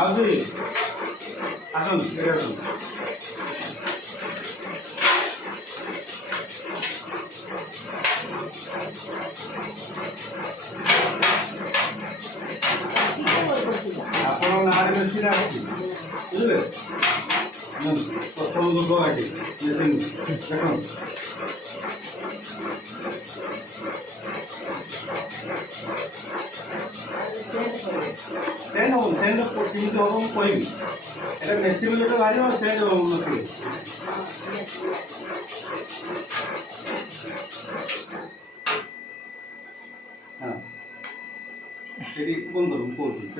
মাধুরী আসুন এটা আসুন। ଆପଣ ନାଁରେ ମେସିନ୍ ଆସିଛି ବୁଝିଲେ ପ୍ରଥମ ଯୁଗ ଏଠି ମେସିନ୍ ଦେଖନ୍ତୁ ସେଣ୍ଡ ହବ ସେଣ୍ଡ କେମିତି ହବ ମୁଁ କହିବି এটা ମେସିନ୍ ଯେତେ ବାହାରିବ ସେଣ୍ଡ ନଥିବ ହଁ ସେଠି ବନ୍ଦ ମୁଁ କହୁଛି